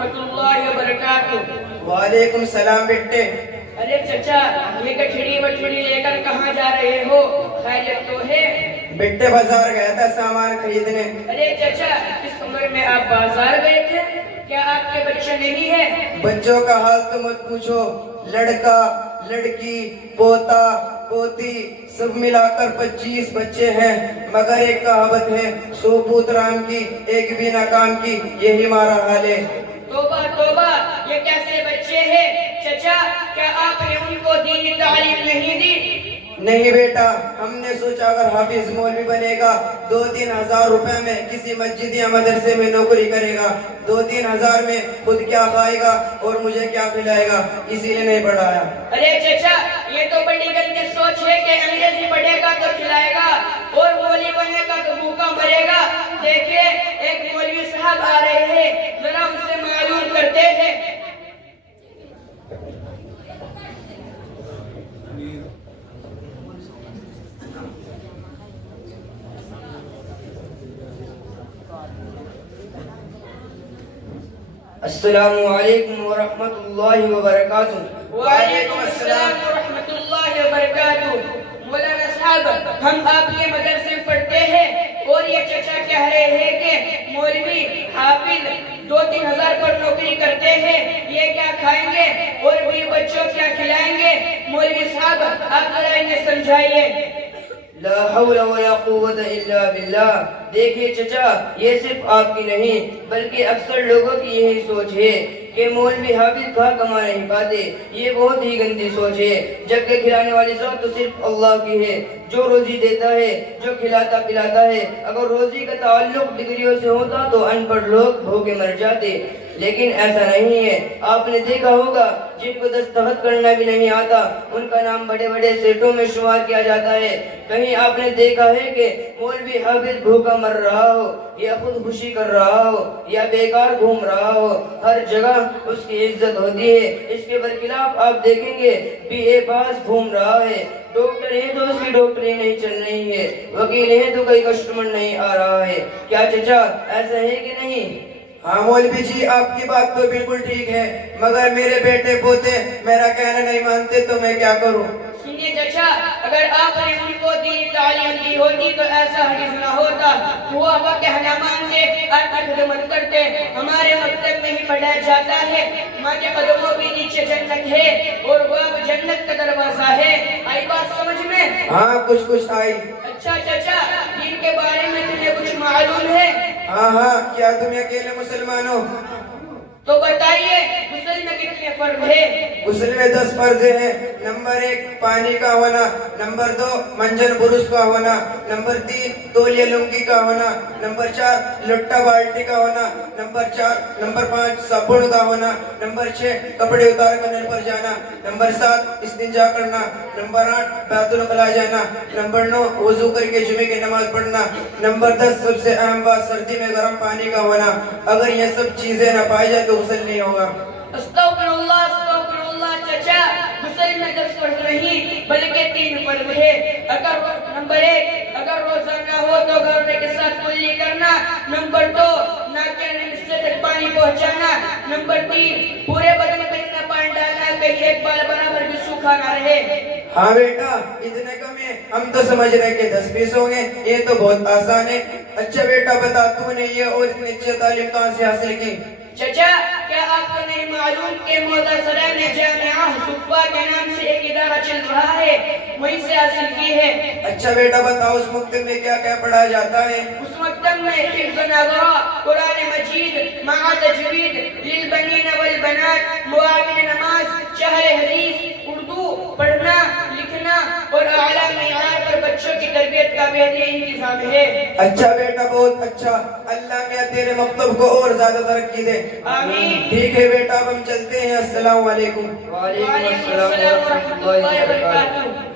रहमतुल्लाहि व बरकातुहू। वालेकुम सलाम बेटे। अरे चचा, ये गठड़ी वठड़ी लेकर कहाँ जा रहे हो? खैरियत तो है? बेटे बाजार गया था सामान खरीदने। अरे चचा, इस उम्र में आप बाजार गए थे? क्या आपके बच्चे नहीं है? बच्चों का हाल तो मत पूछो, लड़का लड़की पोता पोती सब मिलाकर 25 बच्चे हैं। मगर एक कहावत है, 100 पूत राम की एक भी नाकाम की, यही हमारा हाल है। तोबा तोबा, ये कैसे बच्चे हैं? चचा, क्या आपने उनको दीनी तालीम नहीं दी? नहीं बेटा, हमने सोचा अगर हाफिज मौलवी बनेगा 2-3 हजार रुपए में किसी मस्जिद या मदरसे में नौकरी करेगा, 2-3 हजार में खुद क्या खाएगा और मुझे क्या खिलाएगा, इसीलिए नहीं पढ़ाया। अरे चचा, ये तो बड़ी गंदी सोच है कि अंग्रेजी पढ़ेगा तो खिलाएगा और मौलवी बनेगा तो भूखा मरेगा। देखिए, एक मौलवी साहब आ रहे हैं, जरा उनसे मालूम करते हैं। अस्सलामु अलैकुम व रहमतुल्लाहि व बरकातुहू। वालेकुम अस्सलाम व रहमतुल्लाहि व बरकातुहू। मौलाना साहब, हम आपके मदरसे में पढ़ते हैं और ये चचा कह रहे हैं कि मौलवी हाफिज 2-3 हजार पर नौकरी करते हैं, ये क्या खाएंगे और भी बच्चों क्या खिलाएंगे? मौलवी साहब, आप जरा इन्हें समझाइए। ला हौला वला कुव्वता इल्ला बिल्लाह। देखिए चचा, ये सिर्फ आपकी नहीं बल्कि अक्सर लोगों की यही सोच है कि मौलवी हाफिज खा कमा नहीं पाते। ये बहुत ही गंदी सोच है, जबकि खिलाने वाली ज़ात तो सिर्फ अल्लाह की है, जो रोजी देता है, जो खिलाता पिलाता है। अगर रोजी का ताल्लुक डिग्रियों से होता तो अनपढ़ लोग भूखे मर जाते, लेकिन ऐसा नहीं है। आपने देखा होगा, जिनको दस्तखत करना भी नहीं आता उनका नाम बड़े बड़े सेठों में शुमार किया जाता है। कहीं आपने देखा है कि मौलवी हाफिज भूखा मर रहा हो या खुद खुशी कर रहा हो या बेकार घूम रहा हो? हर जगह उसकी इज्जत होती है। इसके बरखिलाफ आप देखेंगे बीए पास घूम रहा है, डॉक्टर है तो उसकी डॉक्टरी नहीं चल रही है, वकील है तो कोई कस्टमर नहीं आ रहा है। क्या चचा ऐसा है कि नहीं? हाँ मौलवी जी, आपकी बात तो बिल्कुल ठीक है, मगर मेरे बेटे पोते मेरा कहना नहीं मानते तो मैं क्या करूं? सुनिए चचा, अगर आपने उनको दीनी तालीम दी होती तो ऐसा हरगिज़ न होता। वो आपका कहना मानते, आपकी खिदमत करते। हमारे मकतब में ही पढ़ाया जाता है, माँ के कदमों के नीचे जन्नत है और वो अब जन्नत का दरवाजा है। आई बात समझ में? हाँ कुछ कुछ आई। अच्छा चचा, दीन के बारे में तुम्हें कुछ मालूम है? हाँ, क्या तुम अकेले मुसलमान हो? तो बताइए, गुस्ल में कितने फर्ज है? गुस्ल में 10 फर्ज हैं। नंबर 1 पानी का होना, नंबर 2 मंजन बुरुश का होना, नंबर 3 तौलिया लुंगी का होना, नंबर 4 लुट्टा बाल्टी का होना, नंबर 5 साबुन का होना, नंबर 6 कपड़े उतार कर नल पर जाना, नंबर 7 इस्तिंजा करना, नंबर 8 बैतुल खला जाना, नंबर 9 वजू करके जुमे की नमाज पढ़ना, नंबर 10 सबसे अहम बात सर्दी में गर्म पानी का होना। अगर ये सब चीजें न पाई जाए तो गुस्ल नहीं होगा। अस्तगफिरुल्लाह, अस्तगफिरुल्लाह। चचा, गुस्ल में 10 फर्ज नहीं बल्कि 3 फर्ज है। नंबर 1, अगर रोजा ना हो तो घर के साथ कुल्ली करना, नंबर 2 नाक के हिस्से तक पानी पहुंचाना, नंबर 3 पूरे बदन पे इतना पानी डालना कि एक बाल बराबर भी सूखा ना रहे। हाँ बेटा, इतने कम है, हम तो समझ रहे कि 10 पीस होंगे, ये तो बहुत आसान है। अच्छा बेटा बता, तूने ये और इतनी अच्छी तालीम कहाँ से हासिल की? चचा, क्या आपको नहीं मालूम कि मुदर्रिसा ने जामिया हुसुफा के नाम से एक इदारा चल रहा है, वहीं से हासिल की है। अच्छा बेटा बताओ, उस मकतब में क्या क्या पढ़ाया जाता है? उस मकतब में हिफ्ज़ नज़रा, कुरान मजीद, मआ तजवीद, लिल बनीन वल बनात, मुआविन नमाज, शहर हदीस, उर्दू पढ़ना लिखना और आला मियार पर बच्चों की तरबियत का बेहतरीन इंतजाम है। अच्छा बेटा, बहुत अच्छा। अल्लाह मियां तेरे मकतब को और ज्यादा तरक्की दे। आमीन। ठीक है बेटा, अब हम चलते हैं। अस्सलाम वालेकुम। वालेकुम अस्सलाम व रहमतुल्लाहि व बरकातुहू।